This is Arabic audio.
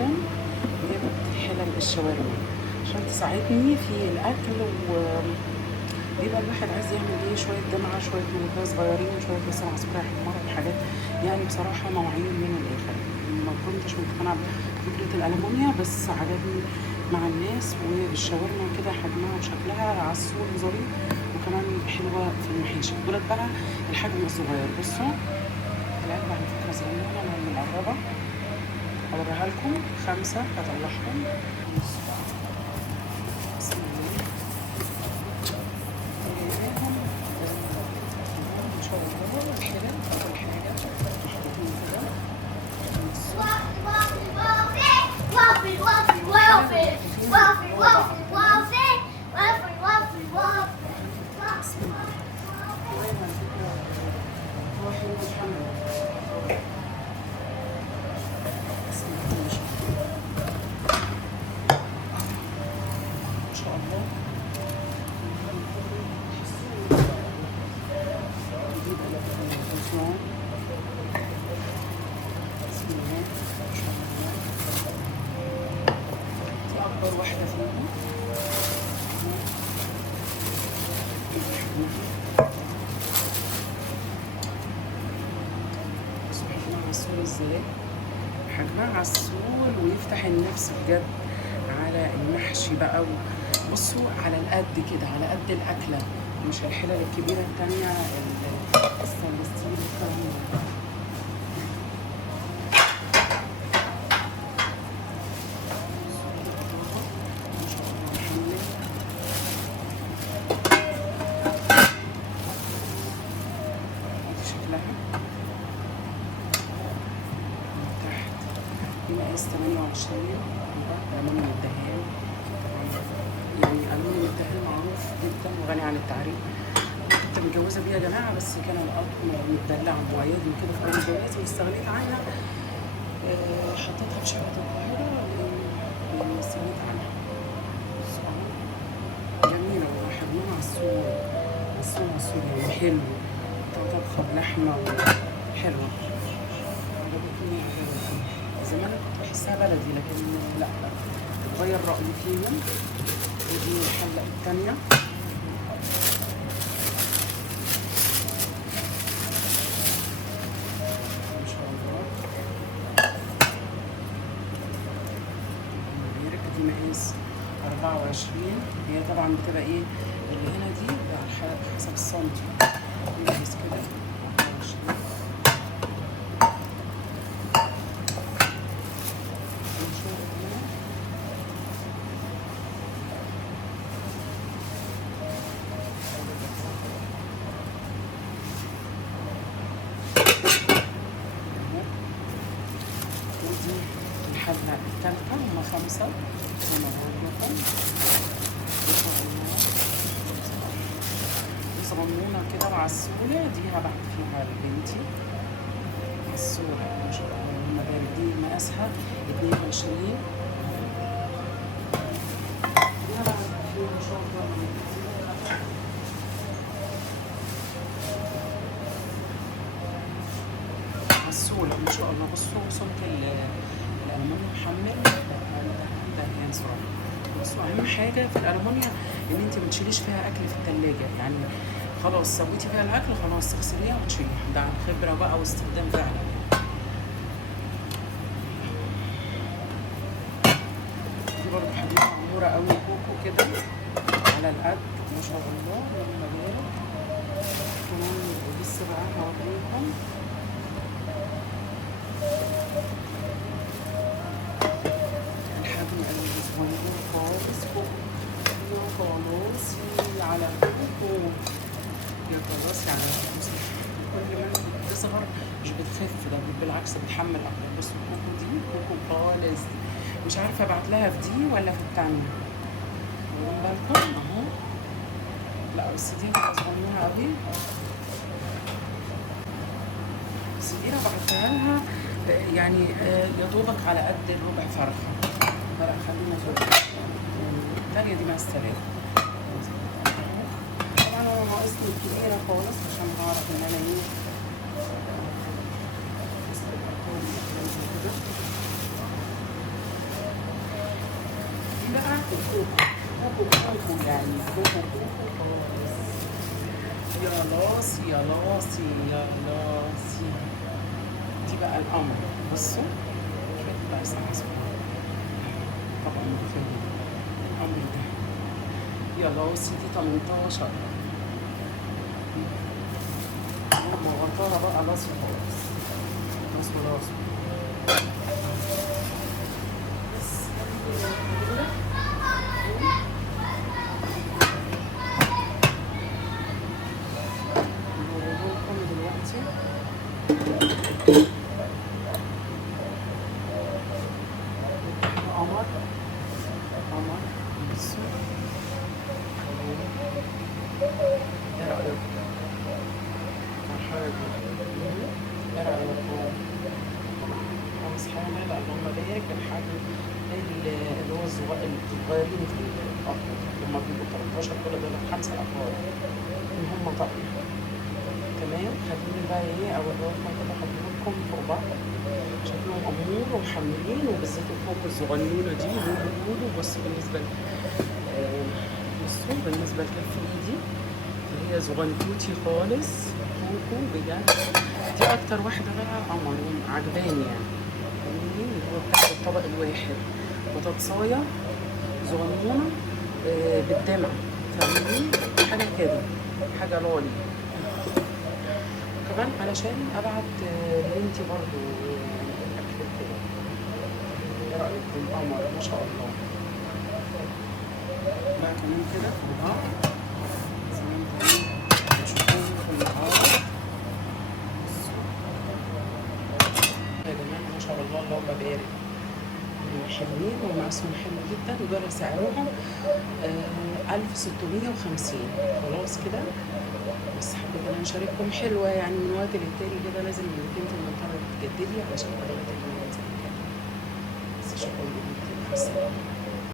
اخيرا وهي بتحلل الشاورما عشان تساعدني في الاكل، وبيبقى الواحد عايز يعمل ايه شويه دمعه، شويه ملوخيه صغيرين، شويه لسان عصفور حمار، الحاجات يعني بصراحه مواعين من الاخر. ما كنتش مقتنعه بفكره الالمونيا، بس عجبني مع الناس، والشاورما كده حجمها وشكلها عسول وظريف، وكمان حلوه في المحاشي. دولت بقى الحجم الصغير. بصوا العلبه على فكره صغيره، انا مقربه اوريها لكم 5 هطلعهم. بسم الله جايباهم ان شاء الله الحلال كل حاجه محطوطين كده. بسم الله وين على فكره هو حلو محمد. بسم الله ما شاء الله جديد على فكره التلفزيون. بسم الله ما شاء الله دي اكبر واحده فيهم. بصوا حجمها عسول ازاي، حجمها عسول ويفتح النفس بجد على المحشي بقى. بصوا على القد كده، على قد الاكله، مش الحلل الكبيره التانيه الستانلس والكلام ده. ما شاء الله محمد. ادي شكلها من تحت. دي مقاس 28 ألمونيوم الدهان. طبعا يعني ألمونيوم الدهان معروف جدا وغني عن التعريف. كنت متجوزة بيه يا جماعة، بس كان القطن متدلع وعياد وكده في أول جوازي، واستغنيت عنها. حطيتها في شقة القاهرة لأن استغنيت عنها. جميلة والله، حجمها عسول عسول عسول يعني حلو، طبخة بلحمة حلوة. عجبتني عجبتني. زمان كنت بحسها بلدي، لكن لا اتغير رأيي فيهم. ودي الحلة التانية. ما شاء الله دي مقاس 24. هي طبعا بتبقى ايه اللي هنا دي على حسب السنتي، مقاس كده 24. ودي الحلة التالتة، هما 5 أنا بقول لكم. ما شاء الله صغنونة كده وعسولة. دي هبعت فيها لبنتي عسولة ما شاء الله. هما دي مقاسها 22. دي هبعت فيها إن شاء الله. عسولة ما شاء الله. بصوا سمك الألمونيا محمل دهان صراحة. بصوا أهم حاجة في الألمونيا إن أنت ما تشيليش فيها أكل في التلاجة، يعني خلاص سويتي فيها الأكل خلاص تغسليها وتشيليها. ده عن خبرة بقى واستخدام فعلا. دي برضه حجمها عمورة أوي كوكو كده على القد ما شاء الله. لما بارك كمان لسه بقى هوريكم. الحجم الصغير خالص كوكو خلاص على كوكو يا خلاص يعني كل ما بتصغر مش بتخف، ده بالعكس بتحمل اكتر. بصوا الكوكو دي كوكو خالص، مش عارفه ابعت لها في دي ولا في التانية. واخدين بالكم اهو. لا بس دي صغنونه قوي، بس دي انا بعتها لها يعني يا دوبك على قد الربع فرخه. لا خلينا زوج. التانية دي مع السلامه. طبعا انا ناقصني الكبيره خالص عشان اعرف ان انا ايه كوكو يعني كوكو خالص. يا لاسي يا لاسي يا لاسي. دي بقى القمر. بصوا شوية بقى عصفور طبعا مفهوم القمر ده. يا لاسي دي 18. ماما غطاها بقى لاسي خالص. لاسي لاسي. هوريهولكم دلوقتي. قمر قمر. بصوا ايه رأيكم؟ مرحبا. ايه رأيكم؟ خمس حاجة. لا اللهم بارك. الحجم اللي هو الصغيرين في الأطفال لما بيبقوا 13 كل دول 5 أفراد إن هم طقم. تمام. خليني بقى ايه أوريهم كده أحطهم فوق بعض. شكلهم أمور ومحملين وبالذات الفوق الصغنونة دي. بيقولوا بصوا بصوا بالنسبة لكف إيدي اللي هي صغنطوطي خالص. كوكو بجد. دي أكتر واحدة بقى قمر عجباني يعني. اللي هو بتاع الطبق الواحد بطاطساية صغنونة بالدمع. فاهمين حاجة كده حاجة لولي كمان علشان ابعت لبنتي برضو الاكل كده. ايه رايكم؟ قمر ما شاء الله. بقى كمان كده فوقها زي ما انتم بتشوفوه في النهار. يا جماعه ما شاء الله اللهم بارك. حلوين ومقاسهم حلو جدا ودول سعرهم 1650. خلاص كده. بس حبيت انا اشارككم. حلوه يعني من وقت للتاني كده لازم انك انت المنطقه تجددي علشان قدرات المنزل كده. بس شكرا جدا. مع السلامه.